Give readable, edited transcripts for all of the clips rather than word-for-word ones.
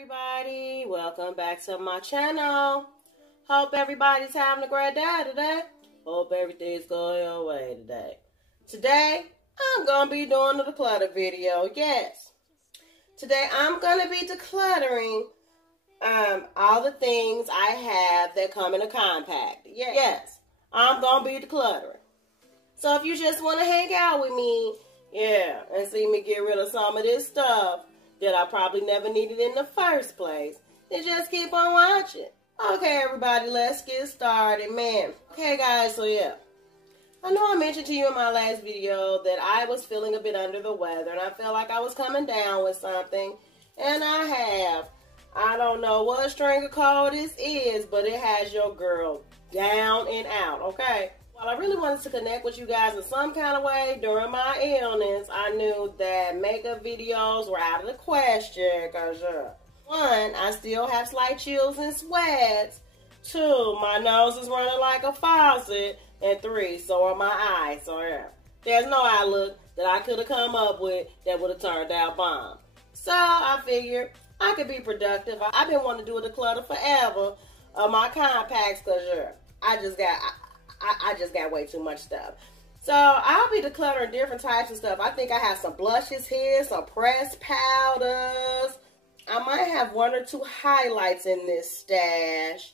everybody, welcome back to my channel. Hope everybody's having a great day today. Hope everything's going your way today. Today, I'm going to be doing the declutter video, yes. Today, I'm going to be decluttering all the things I have that come in a compact. Yes, I'm going to be decluttering. So if you just want to hang out with me, and see me get rid of some of this stuff that I probably never needed in the first place, then just keep on watching. Okay, everybody, let's get started, man. Okay, guys, so I know I mentioned to you in my last video that I was feeling a bit under the weather, and I felt like I was coming down with something, and I have. I don't know what string of cold this is, but it has your girl down and out, okay? Well, I really wanted to connect with you guys in some kind of way during my illness. I knew that makeup videos were out of the question because, one, I still have slight chills and sweats. Two, my nose is running like a faucet. And three, so are my eyes. So, there's no outlook that I could have come up with that would have turned out bomb. So, I figured I could be productive. I've been wanting to do a declutter forever of my compacts because, I just got way too much stuff. So I'll be decluttering different types of stuff. I think I have some blushes here, some pressed powders. I might have one or two highlights in this stash.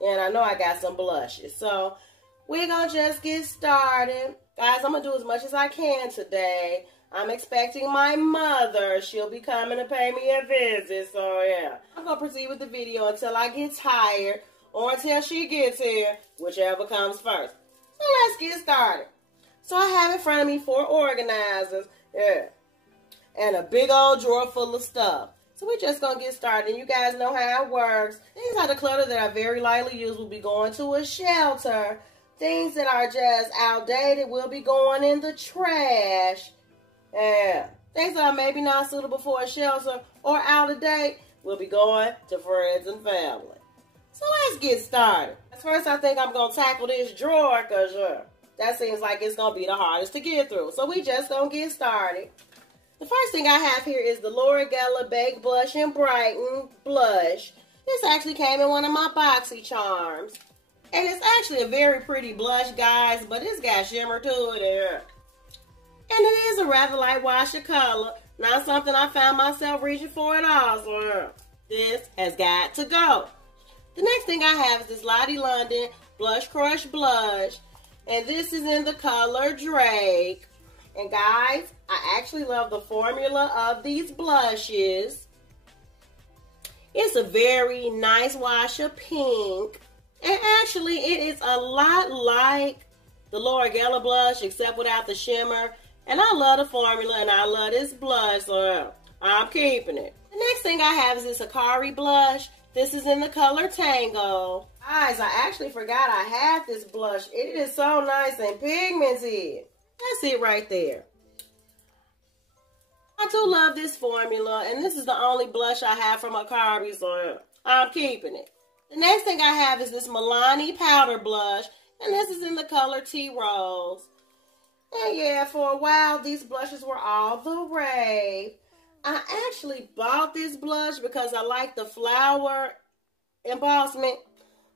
And I know I got some blushes. So we're going to just get started. Guys, I'm going to do as much as I can today. I'm expecting my mother. She'll be coming to pay me a visit. So I'm going to proceed with the video until I get tired. Or until she gets here, whichever comes first. So let's get started. So I have in front of me 4 organizers, and a big old drawer full of stuff. So we're just going to get started. And you guys know how it works. Things I declutter that I very lightly use will be going to a shelter. Things that are just outdated will be going in the trash. Things that are maybe not suitable for a shelter or out of date will be going to friends and family. So let's get started. First, I think I'm going to tackle this drawer because that seems like it's going to be the hardest to get through. So we just going to get started. The first thing I have here is the LeliLivingLife Baked Blush and Brighten Blush. This actually came in one of my boxy charms. And it's actually a very pretty blush, guys, but it's got shimmer to it. And it is a rather light wash of color. Not something I found myself reaching for at all. So this has got to go. The next thing I have is this Lottie London Blush Crush Blush. And this is in the color Drake. And guys, I actually love the formula of these blushes. It's a very nice wash of pink. And actually, it is a lot like the LeliLivingLife blush, except without the shimmer. And I love the formula, and I love this blush, so I'm keeping it. The next thing I have is this Hikari blush. This is in the color Tango. Guys, I actually forgot I had this blush. It is so nice and pigmented. That's it right there. I do love this formula, and this is the only blush I have from Hikari, so I'm keeping it. The next thing I have is this Milani powder blush, and this is in the color Tea Rose. And for a while, these blushes were all the rave. I actually bought this blush because I like the flower embossment,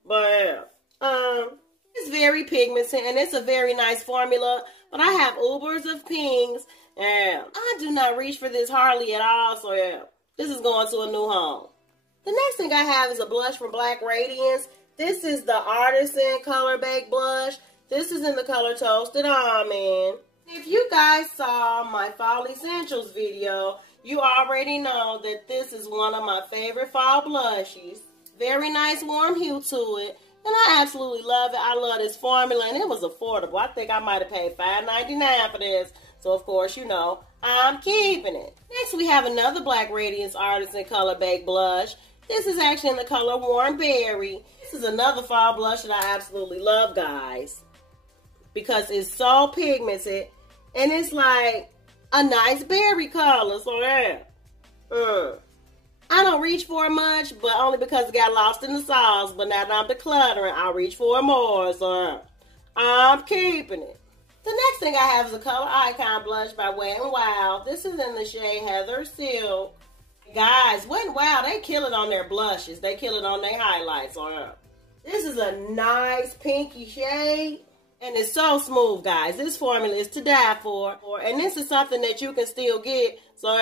but it's very pigmented and it's a very nice formula, but I have ubers of pinks and I do not reach for this hardly at all, so this is going to a new home. The next thing I have is a blush from Black Radiance. This is the Artisan Color Baked Blush. This is in the color Toasted Almond. If you guys saw my Fall Essentials video, you already know that this is one of my favorite fall blushes. Very nice warm hue to it. And I absolutely love it. I love this formula. And it was affordable. I think I might have paid $5.99 for this. So, of course, you know, I'm keeping it. Next, we have another Black Radiance Artisan Color Baked Blush. This is actually in the color Warm Berry. This is another fall blush that I absolutely love, guys. Because it's so pigmented. And it's like a nice berry color, so I don't reach for it much, but only because it got lost in the sauce. But now that I'm decluttering, I'll reach for it more, so I'm keeping it. The next thing I have is a Color Icon blush by Wet n Wild. This is in the shade Heather Silk. Guys, wow, they kill it on their blushes. They kill it on their highlights. This is a nice pinky shade. And it's so smooth, guys. This formula is to die for. And this is something that you can still get. So,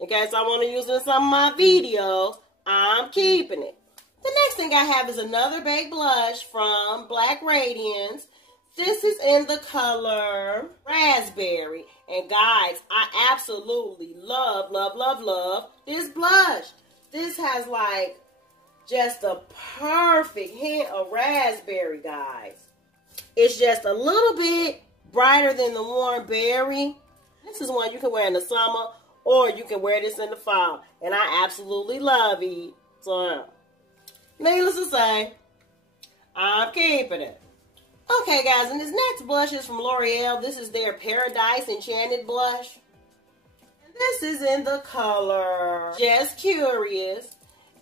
in case I want to use it in some of my videos, I'm keeping it. The next thing I have is another baked blush from Black Radiance. This is in the color Raspberry. And guys, I absolutely love this blush. This has like just a perfect hint of raspberry, guys. It's just a little bit brighter than the warm berry. This is one you can wear in the summer or you can wear this in the fall. And I absolutely love it. So, needless to say, I'm keeping it. Okay, guys, and this next blush is from L'Oreal. This is their Paradise Enchanted blush. And this is in the color Just Curious.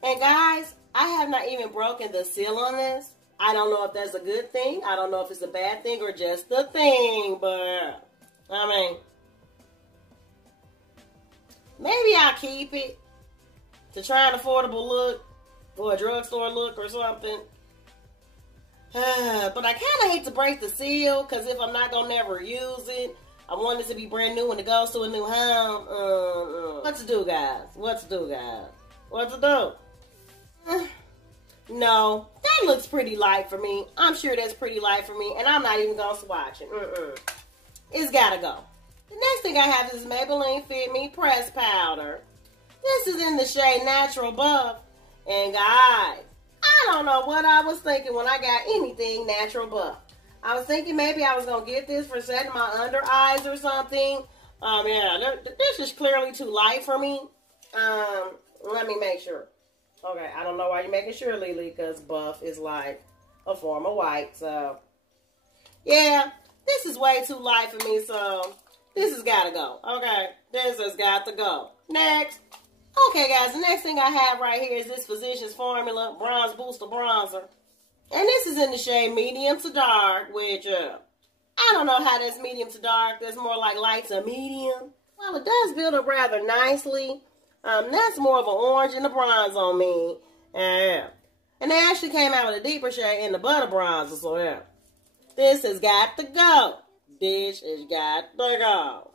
And guys, I have not even broken the seal on this. I don't know if that's a good thing. I don't know if it's a bad thing or just a thing. But, I mean, maybe I'll keep it to try an affordable look or a drugstore look or something. But I kind of hate to break the seal, because if I'm not going to never use it, I want it to be brand new when it goes to a new home. What to do, guys? What to do, guys? What to do? No, that looks pretty light for me. I'm sure that's pretty light for me, and I'm not even going to swatch it. It's got to go. The next thing I have is Maybelline Fit Me Press Powder. This is in the shade Natural Buff. And guys, I don't know what I was thinking when I got anything Natural Buff. I was thinking maybe I was going to get this for setting my under eyes or something. Yeah, this is clearly too light for me. Let me make sure. Okay, I don't know why you're making sure, Lily, because buff is like a form of white. So, yeah, this is way too light for me, so this has got to go. Okay, this has got to go. Next. Okay, guys, the next thing I have right here is this Physicians Formula Bronze Booster Bronzer. And this is in the shade Medium to Dark, which, I don't know how that's medium to dark. That's more like light to medium. Well, it does build up rather nicely. That's more of an orange and a bronze on me. Yeah. And they actually came out with a deeper shade in the butter bronzer, so yeah. This has got to go. This has got to go.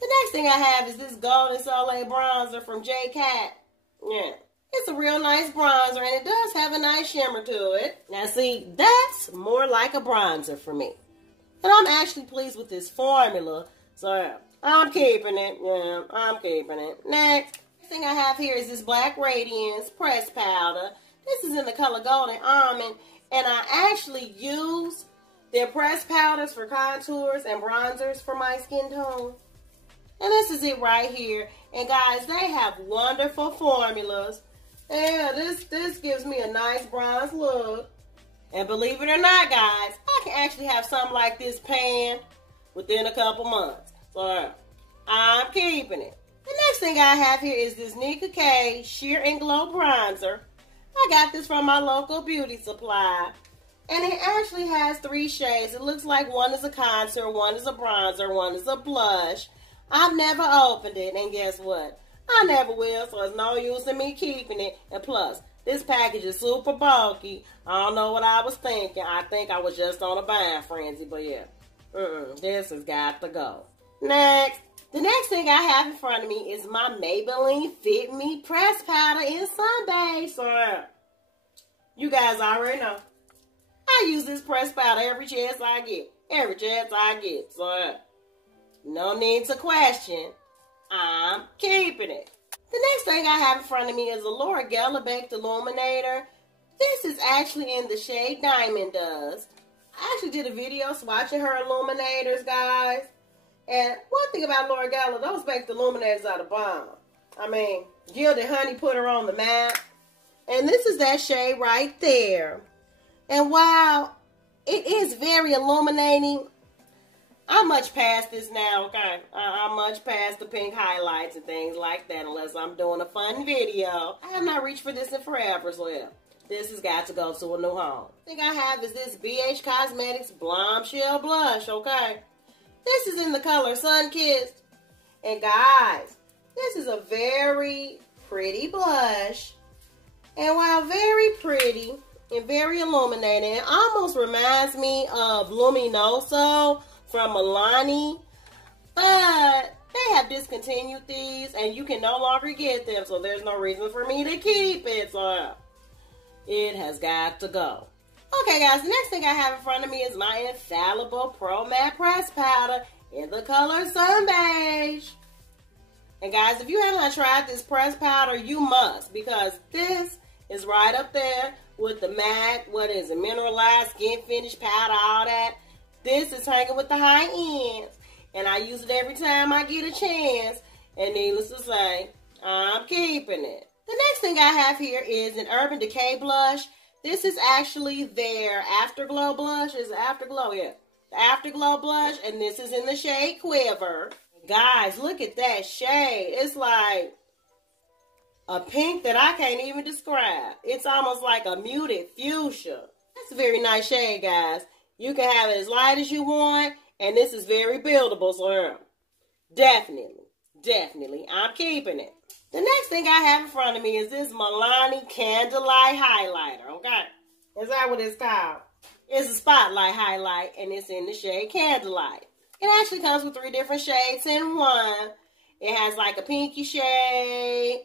The next thing I have is this Golden Soleil bronzer from J. Cat. Yeah. It's a real nice bronzer, and it does have a nice shimmer to it. Now, see, that's more like a bronzer for me. And I'm actually pleased with this formula, so yeah. I'm keeping it. Yeah, I'm keeping it. Next thing I have here is this Black Radiance Press Powder. This is in the color Golden Almond, and I actually use their press powders for contours and bronzers for my skin tone. And this is it right here. And guys, they have wonderful formulas. Yeah, this gives me a nice bronze look. And believe it or not, guys, I can actually have something like this pan within a couple months. So, I'm keeping it. The next thing I have here is this Nika K Sheer and Glow Bronzer. I got this from my local beauty supply. And it actually has 3 shades. It looks like one is a contour, one is a bronzer, one is a blush. I've never opened it, and guess what? I never will, so it's no use in me keeping it. And plus, this package is super bulky. I don't know what I was thinking. I think I was just on a buying frenzy, but yeah. This has got to go. Next. The next thing I have in front of me is my Maybelline Fit Me Press Powder in Sunbathe. So, you guys already know. I use this press powder every chance I get. Every chance I get. So, no need to question. I'm keeping it. The next thing I have in front of me is a Laura Geller Baked Illuminator. This is actually in the shade Diamond Dust. I actually did a video swatching her illuminators, guys. And one thing about Laura Geller, those baked illuminators are the bomb. I mean, Gilded Honey put her on the map. And this is that shade right there. And while it is very illuminating, I'm much past this now, okay? I'm much past the pink highlights and things like that, unless I'm doing a fun video. I have not reached for this in forever, so yeah. This has got to go to a new home. The thing I have is this BH Cosmetics Bombshell Blush, okay? This is in the color Sun Kissed. And guys, This is a very pretty blush. And while very pretty and very illuminating, it almost reminds me of Luminoso from Milani. But they have discontinued these and you can no longer get them. So there's no reason for me to keep it. So it has got to go. Okay, guys, the next thing I have in front of me is my Infallible Pro Matte Press Powder in the color Sun Beige. And guys, if you have not tried this press powder, you must, because this is right up there with the matte, mineralized skin finish powder, all that. This is hanging with the high ends, and I use it every time I get a chance, and needless to say, I'm keeping it. The next thing I have here is an Urban Decay blush. This is actually their Afterglow blush. Is it Afterglow? Yeah. The Afterglow blush, and this is in the shade Quiver. Guys, look at that shade. It's like a pink that I can't even describe. It's almost like a muted fuchsia. That's a very nice shade, guys. You can have it as light as you want, and this is very buildable, so definitely, I'm keeping it. The next thing I have in front of me is this Milani Candlelight Highlighter, okay? Is that what it's called? It's a spotlight highlight, and it's in the shade Candlelight. It actually comes with 3 different shades in one. It has like a pinky shade,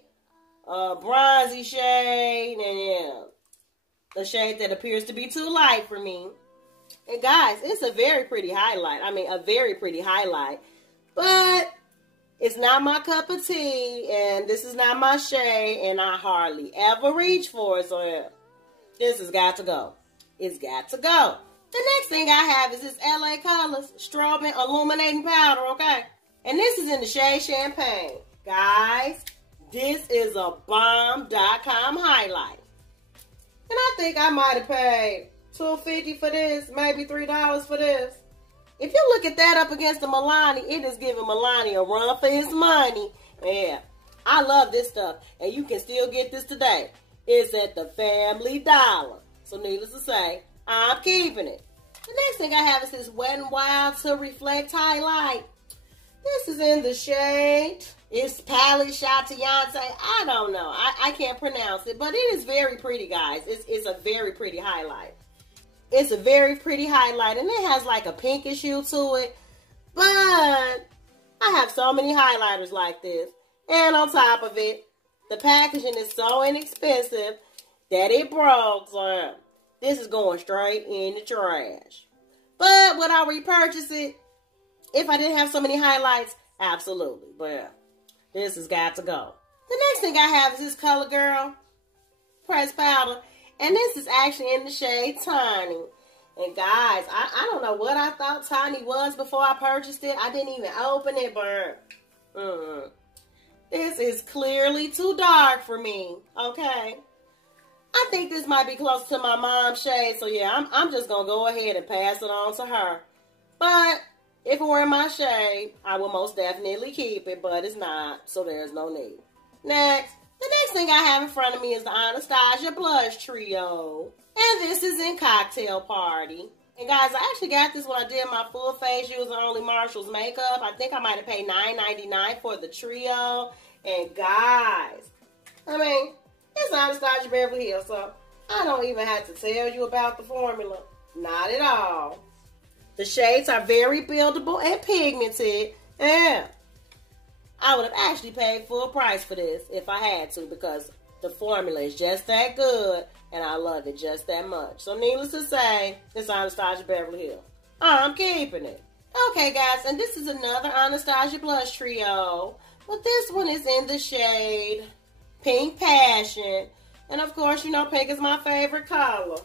a bronzy shade, and yeah, a shade that appears to be too light for me. And guys, it's a very pretty highlight. I mean, a very pretty highlight. But it's not my cup of tea, and this is not my shade, and I hardly ever reach for it. So yeah, this has got to go. It's got to go. The next thing I have is this LA Colors Strobing Illuminating Powder, okay? And this is in the shade Champagne. Guys, this is a bomb.com highlight. And I think I might have paid $2.50 for this, maybe $3 for this. If you look at that up against the Milani, it is giving Milani a run for his money. Yeah, I love this stuff. And you can still get this today. It's at the Family Dollar. So needless to say, I'm keeping it. The next thing I have is this Wet n Wild to Reflect Highlight. This is in the shade. It's Pally Chatiante. I don't know. I can't pronounce it. But it is very pretty, guys. It's a very pretty highlight. It's a very pretty highlight, and it has like a pinkish hue to it. But I have so many highlighters like this. And on top of it, the packaging is so inexpensive that it broke. So this is going straight in the trash. But would I repurchase it if I didn't have so many highlights? Absolutely. But this has got to go. The next thing I have is this Color Girl pressed powder. And this is actually in the shade Tiny. And guys, I don't know what I thought Tiny was before I purchased it. I didn't even open it, but this is clearly too dark for me, okay? I think this might be close to my mom's shade, so yeah, I'm just going to go ahead and pass it on to her. But if it were in my shade, I would most definitely keep it, but it's not, so there's no need. Next. The next thing I have in front of me is the Anastasia Blush Trio. And this is in Cocktail Party. And guys, I actually got this when I did my full face using Only Marshalls makeup. I think I might have paid $9.99 for the trio. And guys, I mean, it's Anastasia Beverly Hills, so I don't even have to tell you about the formula. Not at all. The shades are very buildable and pigmented. Yeah. I would have actually paid full price for this if I had to, because the formula is just that good and I love it just that much. So needless to say, it's Anastasia Beverly Hills. I'm keeping it. Okay, guys, and this is another Anastasia Blush Trio. But this one is in the shade Pink Passion. And of course, you know, pink is my favorite color.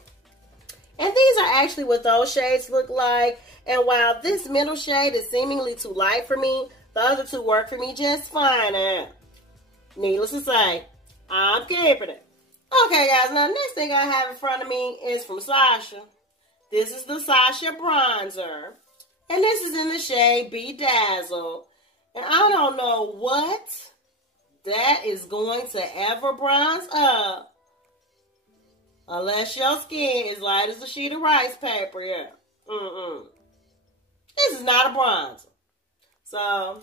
And these are actually what those shades look like. And while this middle shade is seemingly too light for me, the other two work for me just fine. Needless to say, I'm keeping it. Okay, guys, now the next thing I have in front of me is from Sasha. This is the Sasha Bronzer. And this is in the shade Bedazzled. And I don't know what that is going to ever bronze up. Unless your skin is light as a sheet of rice paper, yeah. This is not a bronzer. So,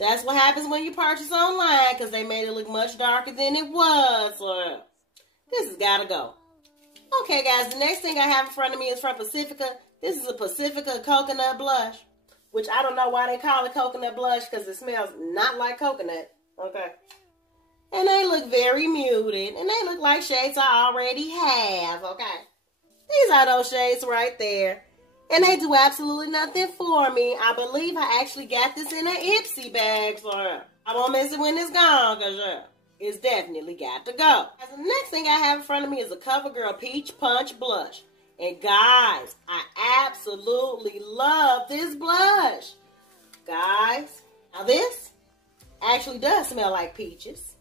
That's what happens when you purchase online, because they made it look much darker than it was. So this has got to go. Okay, guys, the next thing I have in front of me is from Pacifica. This is a Pacifica coconut blush, which I don't know why they call it coconut blush, because it smells not like coconut. Okay. And they look very muted, and they look like shades I already have. Okay. These are those shades right there. And they do absolutely nothing for me. I believe I actually got this in an Ipsy bag, so I won't miss it when it's gone, because it's definitely got to go. The next thing I have in front of me is a CoverGirl Peach Punch Blush. And guys, I absolutely love this blush. Guys, now this actually does smell like peaches.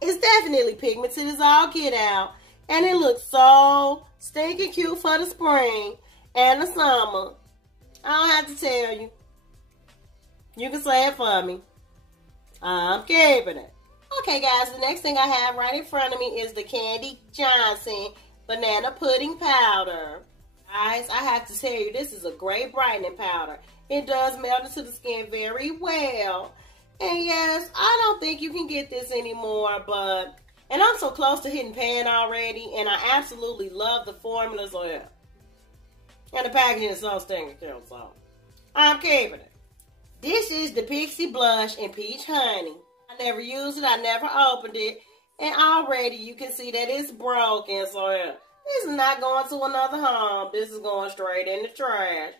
It's definitely pigmented as all get out. And it looks so stinking cute for the spring and the summer. I don't have to tell you. You can say it for me. I'm keeping it. Okay, guys, the next thing I have right in front of me is the Candy Johnson Banana Pudding Powder. Guys, I have to tell you, this is a great brightening powder. It does melt into the skin very well. And yes, I don't think you can get this anymore, but... And I'm so close to hitting pan already, and I absolutely love the formulas on it. And the packaging is so stinking cute, so I'm keeping it. This is the Pixie Blush in Peach Honey. I never used it, I never opened it, and already you can see that it's broken, so this is not going to another home. This is going straight in the trash.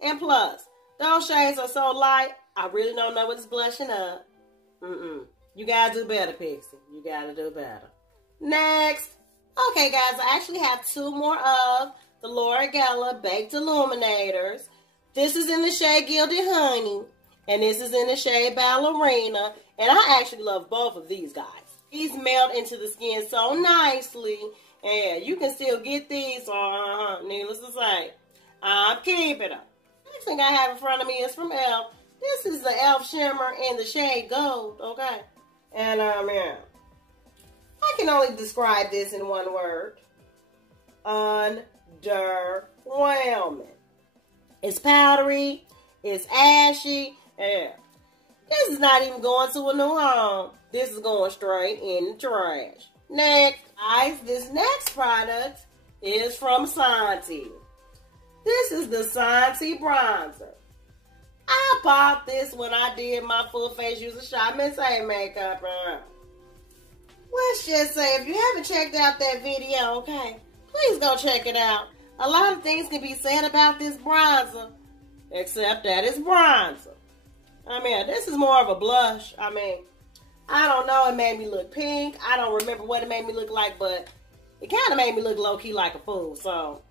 And plus, those shades are so light, I really don't know what's blushing up. You gotta do better, Pixie. You gotta do better. Next. Okay, guys, I actually have two more of the Laura Geller Baked Illuminators. This is in the shade Gilded Honey, and this is in the shade Ballerina, and I actually love both of these guys. These melt into the skin so nicely, and you can still get these, needless to say, I'm keeping them. Next thing I have in front of me is from e.l.f. This is the e.l.f. Shimmer in the shade Gold, okay? And, yeah. I can only describe this in one word. Underwhelming. It's powdery. It's ashy. Yeah. This is not even going to a new home. This is going straight in the trash. Next, guys, this next product is from Santi. This is the Santi Bronzer. I bought this when I did my full face user shop Miss A makeup. Let's just say, if you haven't checked out that video, okay, please go check it out. A lot of things can be said about this bronzer, except that it's bronzer. I mean, this is more of a blush. I mean, I don't know, it made me look pink. I don't remember what it made me look like, but it kind of made me look low-key like a fool, so...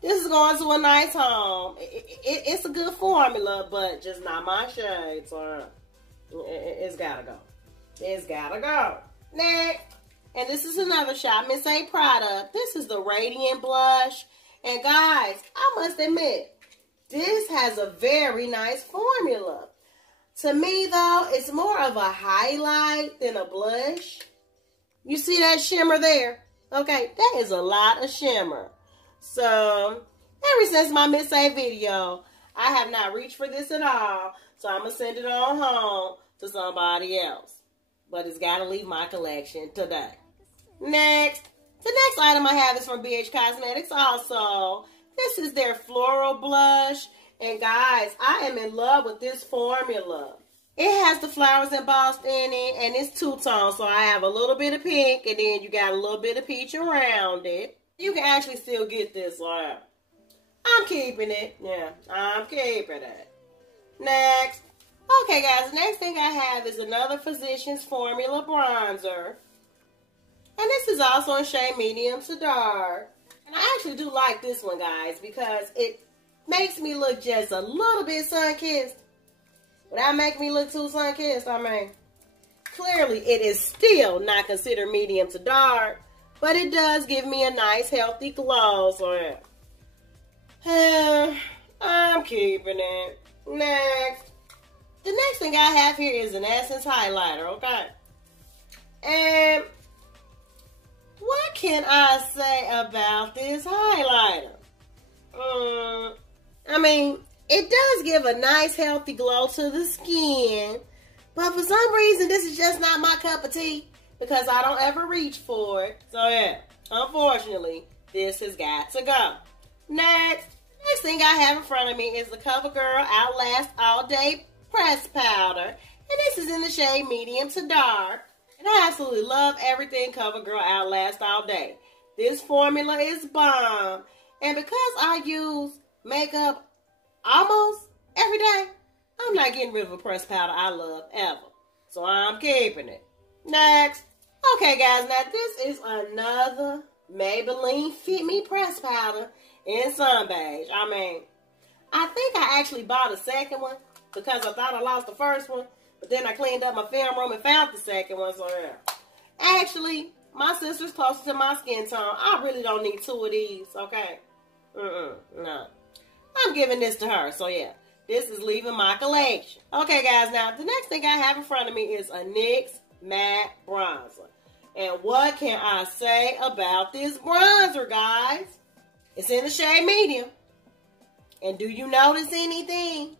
This is going to a nice home. It's a good formula, but just not my shade. So it's gotta go. It's gotta go. Next. And this is another Shop Miss A product. This is the Radiant Blush. And guys, I must admit, this has a very nice formula. To me, though, it's more of a highlight than a blush. You see that shimmer there? Okay, that is a lot of shimmer. So, ever since my Miss A video, I have not reached for this at all. So, I'm going to send it on home to somebody else. But it's got to leave my collection today. Next. The next item I have is from BH Cosmetics also. This is their Floral Blush. And guys, I am in love with this formula. It has the flowers embossed in it. And it's two-tone. So, I have a little bit of pink. And then you got a little bit of peach around it. You can actually still get this. I'm keeping it. Yeah, I'm keeping it. Next. Okay, guys. The next thing I have is another Physicians Formula Bronzer. And this is also in shade medium to dark. And I actually do like this one, guys, because it makes me look just a little bit sun-kissed. Without making me look too sun-kissed, I mean, clearly it is still not considered medium to dark. But it does give me a nice, healthy glow. So, I'm keeping it. Next. The next thing I have here is an Essence highlighter, okay? And what can I say about this highlighter? I mean, It does give a nice healthy glow to the skin, but for some reason this is just not my cup of tea because I don't ever reach for it. So yeah, unfortunately, this has got to go. Next thing I have in front of me is the CoverGirl Outlast All Day Press Powder, and this is in the shade medium to dark. And I absolutely love everything CoverGirl Outlast All Day. This formula is bomb, and because I use makeup almost every day, I'm not getting rid of a press powder I love ever. So I'm keeping it. Next. Okay, guys, now this is another Maybelline Fit Me press powder in Sun Beige. I mean, I think I actually bought a second one because I thought I lost the first one, but then I cleaned up my film room and found the second one, so yeah. Actually, my sister's closer to my skin tone. I really don't need two of these, okay? No. I'm giving this to her, so yeah. This is leaving my collection. Okay, guys, now the next thing I have in front of me is a NYX Matte Bronzer. And what can I say about this bronzer, guys? It's in the shade medium. And do you notice anything?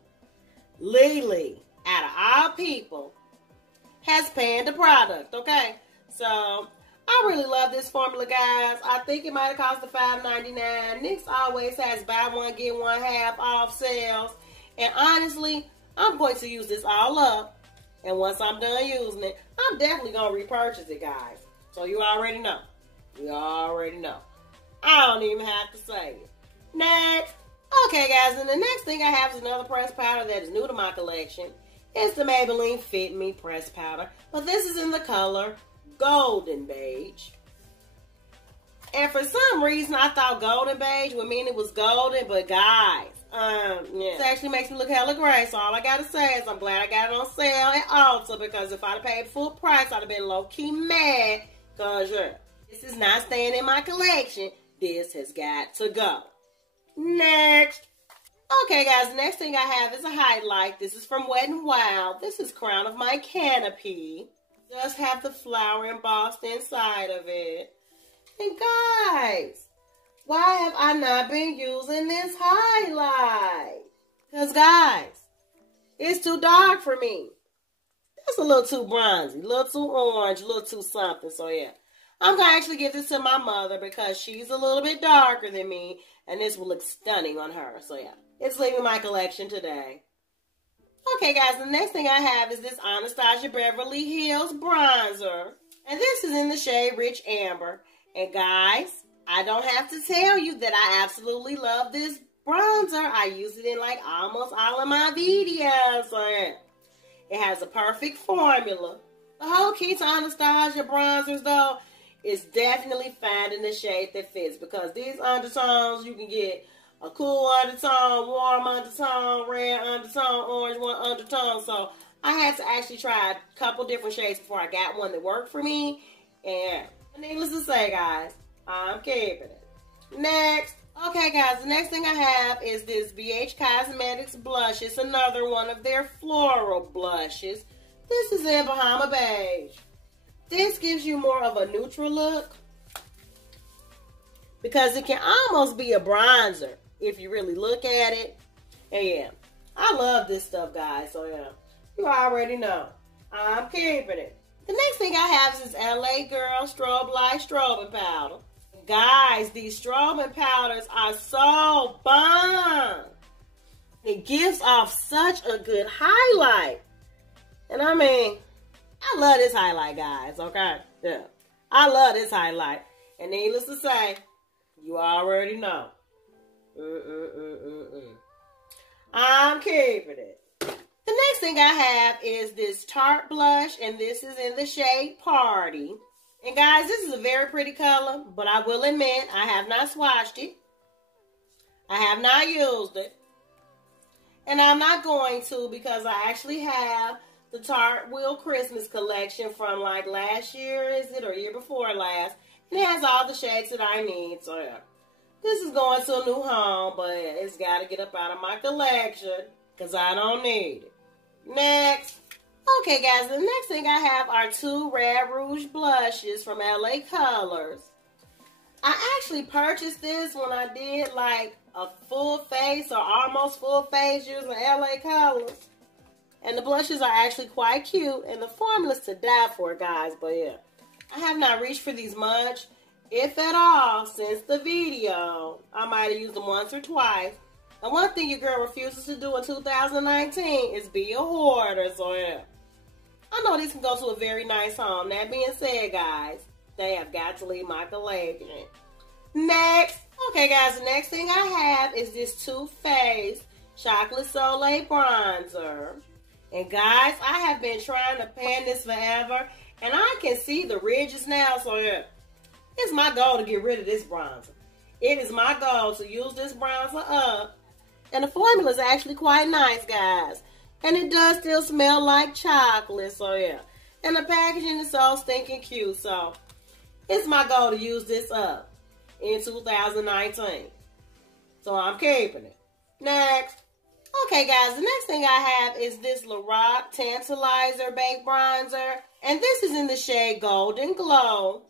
Leli, out of all people, has panned the product, okay? So, I really love this formula, guys. I think it might have cost $5.99. NYX always has buy one, get one half off sales. And honestly, I'm going to use this all up. And once I'm done using it, I'm definitely going to repurchase it, guys. So you already know. You already know. I don't even have to say it. Next. Okay, guys, and the next thing I have is another press powder that is new to my collection. It's the Maybelline Fit Me press powder. But this is in the color Golden Beige. And for some reason, I thought Golden Beige would mean it was golden, but guys, yeah. This actually makes me look hella gray, so all I gotta say is I'm glad I got it on sale at Ulta, because if I'd have paid full price, I'd have been low-key mad, because yeah, this is not staying in my collection. This has got to go. Next. Okay, guys, the next thing I have is a highlight. This is from Wet n Wild. This is Crown of My Canopy. Just have the flower embossed inside of it. And guys, why have I not been using this highlight? Because guys, it's too dark for me. That's a little too bronzy, a little too orange, a little too something. So yeah, I'm going to actually give this to my mother because she's a little bit darker than me. And this will look stunning on her. So yeah, it's leaving my collection today. Okay, guys, the next thing I have is this Anastasia Beverly Hills bronzer. And this is in the shade Rich Amber. And guys, I don't have to tell you that I absolutely love this bronzer. I use it in like almost all of my videos. So yeah, it has a perfect formula. The whole key to Anastasia bronzers, though, is definitely finding the shade that fits. Because these undertones, you can get a cool undertone, warm undertone, red undertone, orange one undertone. So I had to actually try a couple different shades before I got one that worked for me. And needless to say, guys, I'm keeping it. Next. Okay, guys, the next thing I have is this BH Cosmetics blush. It's another one of their floral blushes. This is in Bahama Beige. This gives you more of a neutral look because it can almost be a bronzer if you really look at it. And yeah, I love this stuff, guys. So yeah, you already know. I'm keeping it. The next thing I have is this LA Girl Strobe Light Strobing Powder. Guys, these strobing powders are so bomb. It gives off such a good highlight. And I mean, I love this highlight, guys, okay? Yeah, I love this highlight. And needless to say, you already know. I'm keeping it. The next thing I have is this Tarte blush, and this is in the shade Party. And guys, this is a very pretty color, but I will admit, I have not swatched it. I have not used it. And I'm not going to because I actually have the Tarte Will Christmas collection from like last year, is it, or year before last. And it has all the shades that I need, so yeah. This is going to a new home, but it's got to get up out of my collection because I don't need it. Next. Okay, guys, the next thing I have are two Red Rouge blushes from LA Colors. I actually purchased this when I did like a full face or almost full face using LA colors. And the blushes are actually quite cute. And the formula's to die for, guys. But yeah, I have not reached for these much, if at all, since the video. I might have used them once or twice. And one thing your girl refuses to do in 2019 is be a hoarder. So yeah, I know this can go to a very nice home. That being said, guys, they have got to leave my collection. Next. Okay, guys, the next thing I have is this Too Faced Chocolate Soleil Bronzer. And guys, I have been trying to pan this forever, and I can see the ridges now, so yeah, it's my goal to get rid of this bronzer. It is my goal to use this bronzer up, and the formula is actually quite nice, guys. And it does still smell like chocolate, so yeah. And the packaging is so stinking cute, so it's my goal to use this up in 2019. So I'm keeping it. Next. Okay, guys, the next thing I have is this Lorac Tantalizer Baked Bronzer. And this is in the shade Golden Glow.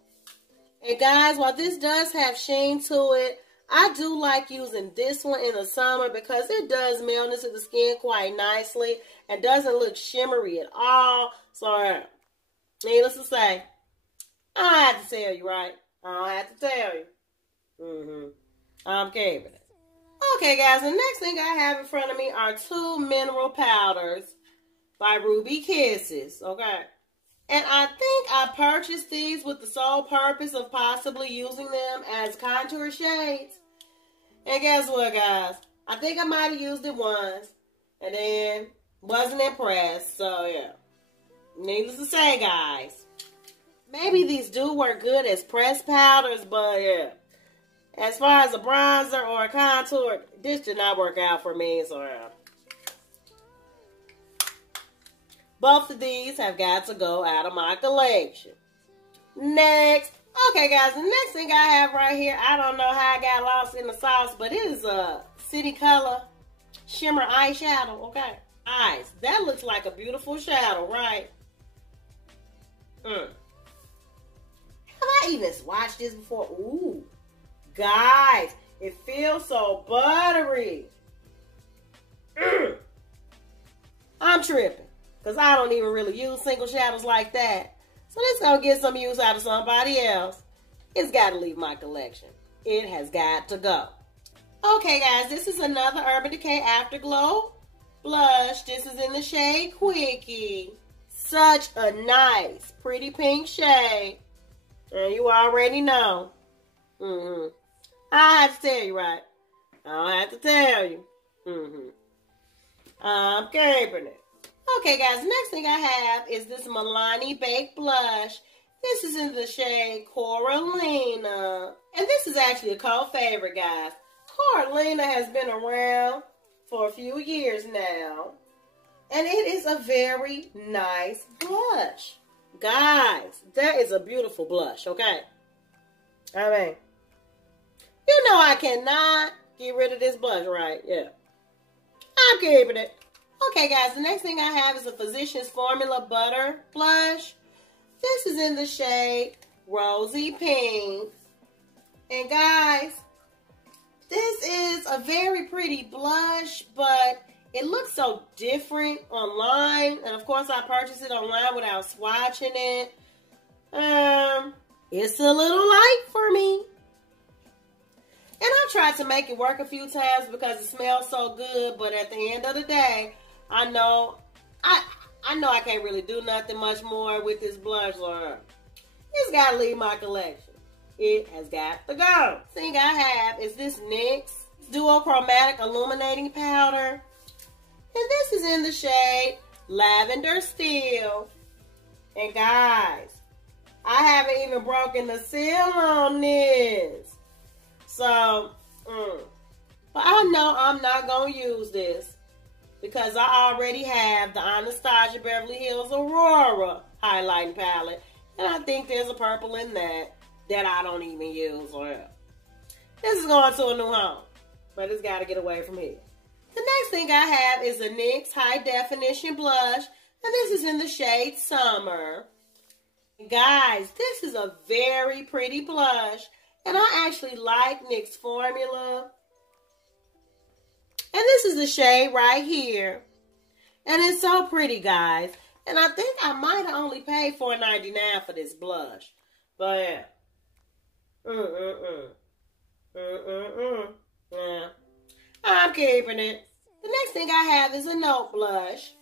And guys, while this does have sheen to it, I do like using this one in the summer because it does meld into the skin quite nicely and doesn't look shimmery at all. So, needless to say, I don't have to tell you, right? I don't have to tell you. I'm keeping it. Okay, guys, the next thing I have in front of me are two mineral powders by Ruby Kisses, okay? And I think I purchased these with the sole purpose of possibly using them as contour shades. And guess what, guys? I think I might have used it once and then wasn't impressed, so yeah. Needless to say, guys, maybe these do work good as pressed powders, but yeah. As far as a bronzer or a contour, this did not work out for me. So both of these have got to go out of my collection. Next. Okay, guys, the next thing I have right here, I don't know how I got lost in the sauce, but it is a City Color Shimmer Eyeshadow, okay? Eyes. That looks like a beautiful shadow, right? Have I even swatched this before? Ooh. Guys, it feels so buttery. I'm tripping because I don't even really use single shadows like that. So this is going to get some use out of somebody else. It's got to leave my collection. It has got to go. Okay, guys, this is another Urban Decay Afterglow blush. This is in the shade Quickie. Such a nice, pretty pink shade. And you already know. I have to tell you, right? I don't have to tell you. I'm keeping it. Okay, guys, the next thing I have is this Milani Baked Blush. This is in the shade Coralina. And this is actually a co-favorite, guys. Coralina has been around for a few years now. And it is a very nice blush. Guys, that is a beautiful blush, okay? I mean, you know I cannot get rid of this blush, right? Yeah. I'm keeping it. Okay, guys, the next thing I have is a Physicians Formula Butter Blush. This is in the shade Rosy Pink. And guys, this is a very pretty blush, but it looks so different online. And of course, I purchased it online without swatching it. It's a little light for me. And I've tried to make it work a few times because it smells so good. But at the end of the day, I know I can't really do nothing much more with this blush. Or it's got to leave my collection. It has got to go. Thing I have is this NYX Duochromatic Illuminating Powder. And this is in the shade Lavender Steel. And guys, I haven't even broken the seal on this. So, but I know I'm not going to use this because I already have the Anastasia Beverly Hills Aurora highlighting palette. And I think there's a purple in that I don't even use. This is going to a new home, but it's got to get away from here. The next thing I have is a NYX High Definition Blush, and this is in the shade Summer. Guys, this is a very pretty blush, And I actually like NYX's formula. And this is the shade right here. And it's so pretty, guys. And I think I might have only paid $4.99 for this blush. But yeah. I'm keeping it. The next thing I have is a Note blush.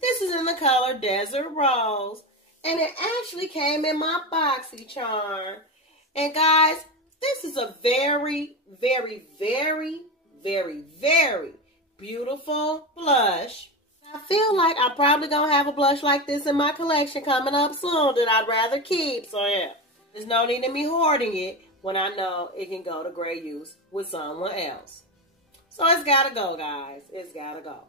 This is in the color Desert Rose. And it actually came in my BoxyCharm. And guys, this is a very, very, very, very, very beautiful blush. I feel like I'm probably going to have a blush like this in my collection coming up soon that I'd rather keep. So yeah, there's no need in me hoarding it when I know it can go to great use with someone else. So it's got to go, guys. It's got to go.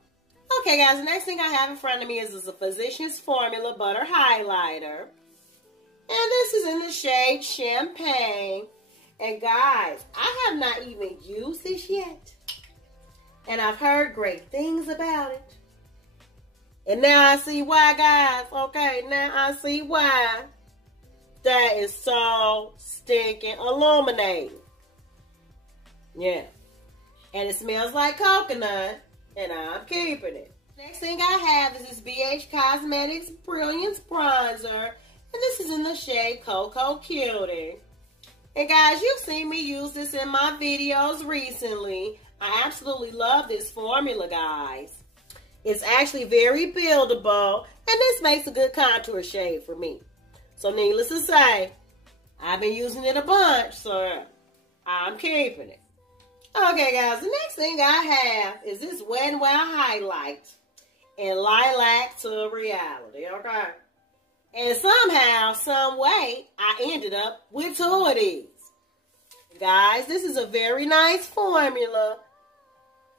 Okay, guys, the next thing I have in front of me is a Physicians Formula Butter Highlighter. And this is in the shade Champagne. And guys, I have not even used this yet. And I've heard great things about it. And now I see why, guys. Okay, now I see why. That is so stinking illuminating. Yeah. And it smells like coconut. And I'm keeping it. Next thing I have is this BH Cosmetics Brilliance Bronzer. And this is in the shade Cocoa Cutie. And guys, you've seen me use this in my videos recently. I absolutely love this formula, guys. It's actually very buildable. And this makes a good contour shade for me. So needless to say, I've been using it a bunch. So I'm keeping it. Okay, guys, the next thing I have is this Wet n Wild highlight in Lilac to Reality, okay? And somehow, some way, I ended up with two of these. Guys, this is a very nice formula,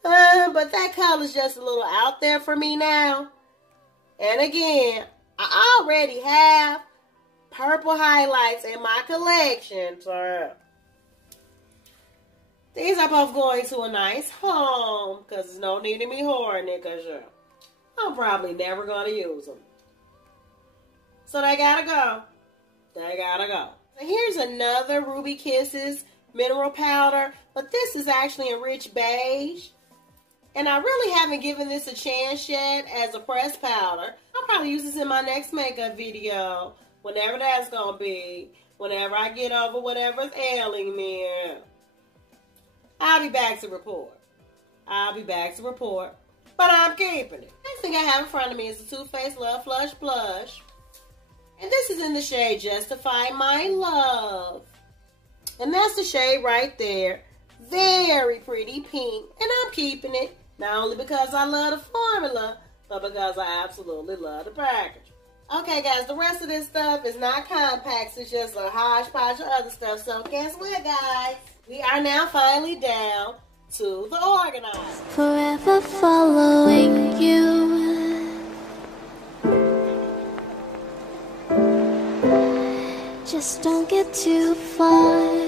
but that color's just a little out there for me now. And again, I already have purple highlights in my collection, so these are both going to a nice home because there's no need in me hoarding it because I'm probably never going to use them. So they gotta go. They gotta go. So here's another Ruby Kisses mineral powder, but this is actually in rich beige. And I really haven't given this a chance yet as a pressed powder. I'll probably use this in my next makeup video, whenever that's going to be, whenever I get over whatever's ailing me. I'll be back to report. But I'm keeping it. Next thing I have in front of me is the Too Faced Love Flush Blush. And this is in the shade Justify My Love. And that's the shade right there. Very pretty pink. And I'm keeping it. Not only because I love the formula, but because I absolutely love the package. Okay, guys, the rest of this stuff is not compacts. It's just a hodgepodge of other stuff. So guess what, guys? We are now finally down to the organizer. Forever following you. Just don't get too far.